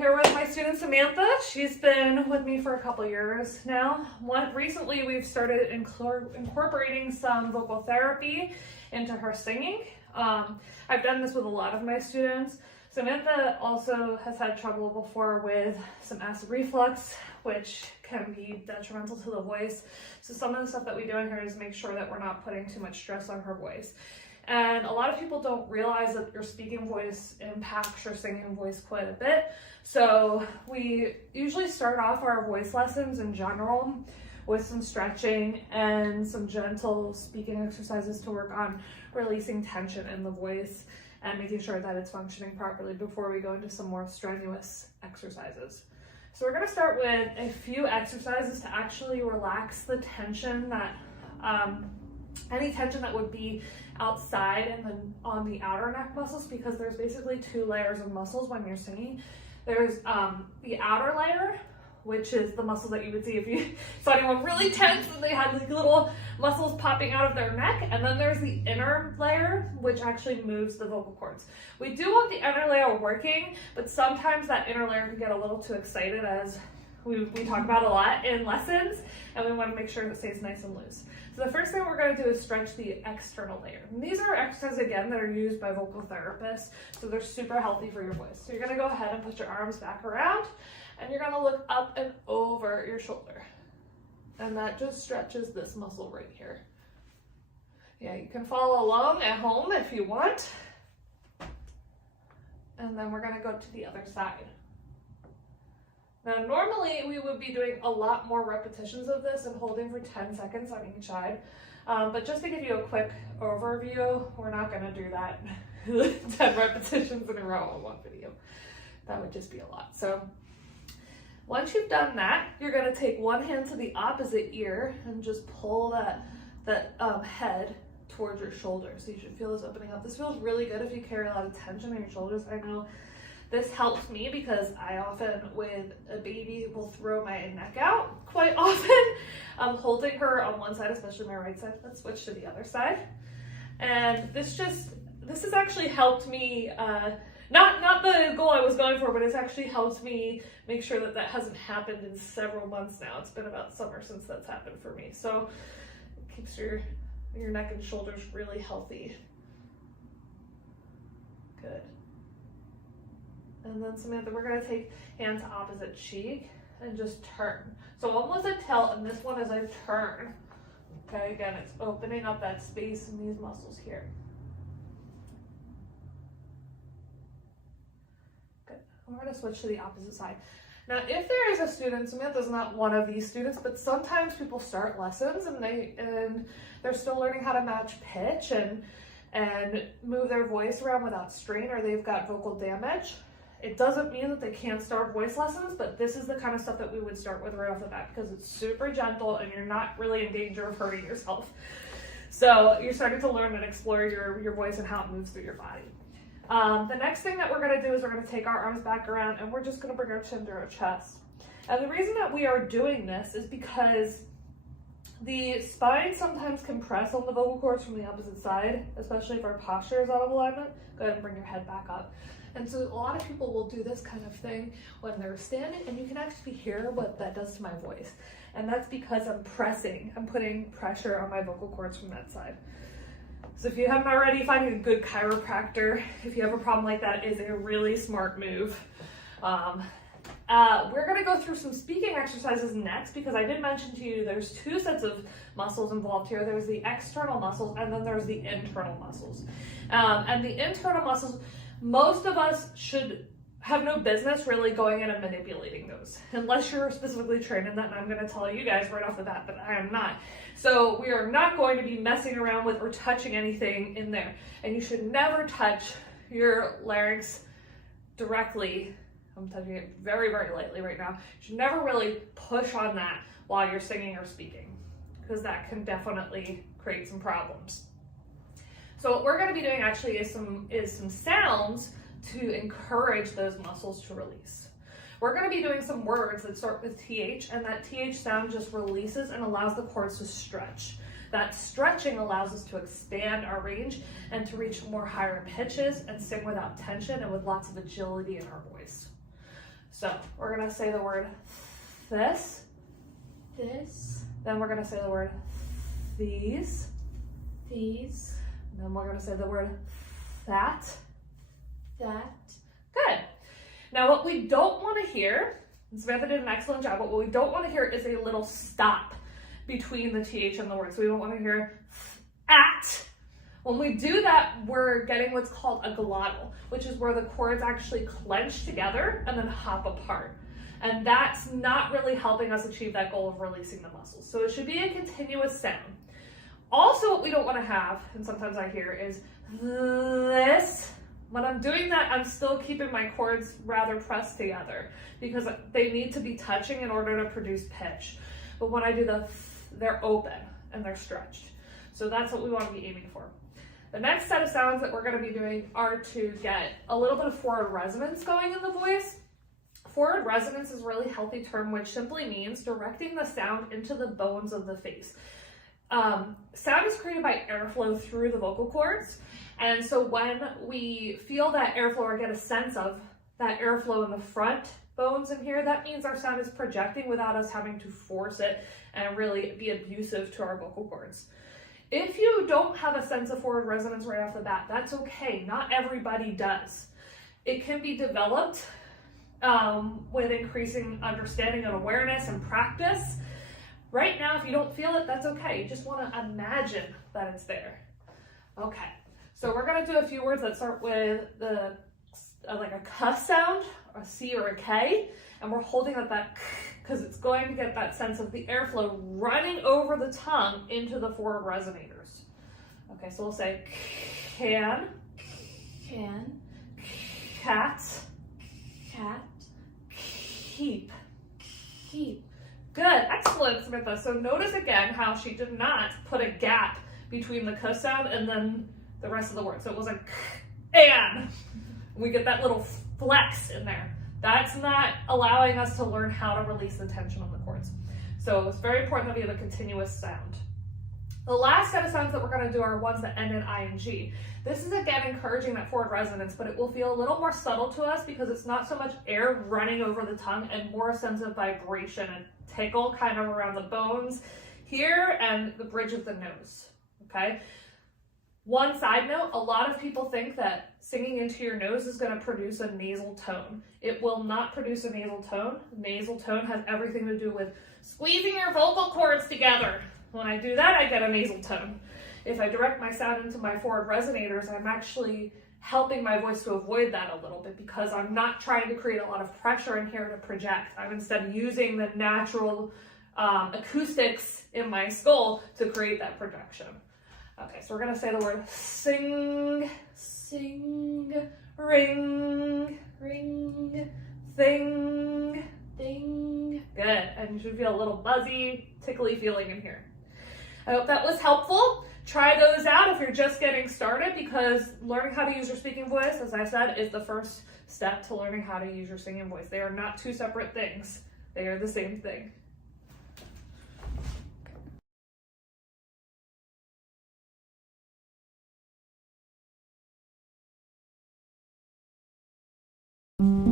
here with my student Samantha. She's been with me for a couple years now. Recently we've started incorporating some vocal therapy into her singing. I've done this with a lot of my students. Samantha also has had trouble before with some acid reflux, which can be detrimental to the voice. So some of the stuff that we do in here is make sure that we're not putting too much stress on her voice. And a lot of people don't realize that your speaking voice impacts your singing voice quite a bit. So we usually start off our voice lessons in general with some stretching and some gentle speaking exercises to work on releasing tension in the voice and making sure that it's functioning properly before we go into some more strenuous exercises. So we're going to start with a few exercises to actually relax the tension that any tension that would be outside and then on the outer neck muscles, because there's basically two layers of muscles when you're singing. There's the outer layer, which is the muscles that you would see if you saw anyone really tense and they had like little muscles popping out of their neck. And then there's the inner layer, which actually moves the vocal cords. We do want the inner layer working, but sometimes that inner layer can get a little too excited, as we talk about a lot in lessons, and we want to make sure that it stays nice and loose. So the first thing we're going to do is stretch the external layer. And these are exercises, again, that are used by vocal therapists, so they're super healthy for your voice. So you're going to go ahead and put your arms back around, and you're going to look up and over your shoulder. And that just stretches this muscle right here. Yeah, you can follow along at home if you want. And then we're going to go to the other side. Now, normally we would be doing a lot more repetitions of this and holding for 10 seconds on each side. But just to give you a quick overview, we're not going to do that 10 repetitions in a row on one video. That would just be a lot. So once you've done that, you're going to take one hand to the opposite ear and just pull that head towards your shoulder. So you should feel this opening up. This feels really good if you carry a lot of tension in your shoulders. I know this helps me because I often, with a baby, will throw my neck out quite often. I'm holding her on one side, especially my right side. Let's switch to the other side. And this has actually helped me, not the goal I was going for, but it's actually helped me make sure that hasn't happened in several months now. It's been about summer since that's happened for me. So it keeps your neck and shoulders really healthy. Good. And then Samantha, we're going to take hand to opposite cheek and just turn. So one was a tilt and this one is a turn. Okay, again, it's opening up that space in these muscles here. Good. And we're going to switch to the opposite side. Now, if there is a student, Samantha's not one of these students, but sometimes people start lessons and they're still learning how to match pitch and move their voice around without strain, or they've got vocal damage. It doesn't mean that they can't start voice lessons, but this is the kind of stuff that we would start with right off the bat because it's super gentle and you're not really in danger of hurting yourself. So you're starting to learn and explore your voice and how it moves through your body. The next thing that we're going to do is we're going to take our arms back around and we're just going to bring our chin to our chest. And the reason that we are doing this is because the spine sometimes can press on the vocal cords from the opposite side, especially if our posture is out of alignment. Go ahead and bring your head back up. And so a lot of people will do this kind of thing when they're standing, and you can actually hear what that does to my voice. And that's because I'm putting pressure on my vocal cords from that side. So if you haven't already, finding a good chiropractor, if you have a problem like that, is a really smart move. We're going to go through some speaking exercises next because I did mention to you there's two sets of muscles involved here. There's the external muscles and then there's the internal muscles. And the internal muscles, most of us should have no business really going in and manipulating those unless you're specifically trained in that, and I'm going to tell you guys right off the bat that I am not. So we are not going to be messing around with or touching anything in there, and you should never touch your larynx directly. I'm touching it very, very lightly right now. You should never really push on that while you're singing or speaking because that can definitely create some problems. So what we're going to be doing actually is some sounds to encourage those muscles to release. We're going to be doing some words that start with TH, and that TH sound just releases and allows the cords to stretch. That stretching allows us to expand our range and to reach more higher pitches and sing without tension and with lots of agility in our voice. So we're gonna say the word this. This. Then we're gonna say the word these. These. And then we're gonna say the word that. That. Good. Now what we don't want to hear, and Samantha did an excellent job, but what we don't want to hear is a little stop between the TH and the word. So we don't want to hear at. When we do that, we're getting what's called a glottal, which is where the chords actually clench together and then hop apart. And that's not really helping us achieve that goal of releasing the muscles. So it should be a continuous sound. Also, what we don't want to have, and sometimes I hear, is this. When I'm doing that, I'm still keeping my chords rather pressed together because they need to be touching in order to produce pitch. But when I do they're open and they're stretched. So that's what we want to be aiming for. The next set of sounds that we're going to be doing are to get a little bit of forward resonance going in the voice. Forward resonance is a really healthy term, which simply means directing the sound into the bones of the face. Sound is created by airflow through the vocal cords. And so when we feel that airflow or get a sense of that airflow in the front bones in here, that means our sound is projecting without us having to force it and really be abusive to our vocal cords. If you don't have a sense of forward resonance right off the bat, that's okay. Not everybody does. It can be developed with increasing understanding and awareness and practice. Right now, if you don't feel it, that's okay. You just want to imagine that it's there. Okay, so we're going to do a few words that start with the like a k sound, a C or a K, and we're holding at that k because it's going to get that sense of the airflow running over the tongue into the forward resonators. Okay, so we'll say can, cat, keep. Good, excellent, Samantha. So notice again how she did not put a gap between the k sound and then the rest of the word. So it was like and. We get that little flex in there. That's not allowing us to learn how to release the tension on the chords. So it's very important that we have a continuous sound. The last set of sounds that we're going to do are ones that end in ing. This is again encouraging that forward resonance, but it will feel a little more subtle to us because it's not so much air running over the tongue and more a sense of vibration and tickle kind of around the bones here and the bridge of the nose. Okay. One side note, a lot of people think that singing into your nose is going to produce a nasal tone. It will not produce a nasal tone. Nasal tone has everything to do with squeezing your vocal cords together. When I do that, I get a nasal tone. If I direct my sound into my forward resonators, I'm actually helping my voice to avoid that a little bit because I'm not trying to create a lot of pressure in here to project. I'm instead using the natural acoustics in my skull to create that projection. Okay, so we're going to say the word sing, ring, thing. Good, and you should feel a little buzzy, tickly feeling in here. I hope that was helpful. Try those out if you're just getting started because learning how to use your speaking voice, as I said, is the first step to learning how to use your singing voice. They are not two separate things. They are the same thing.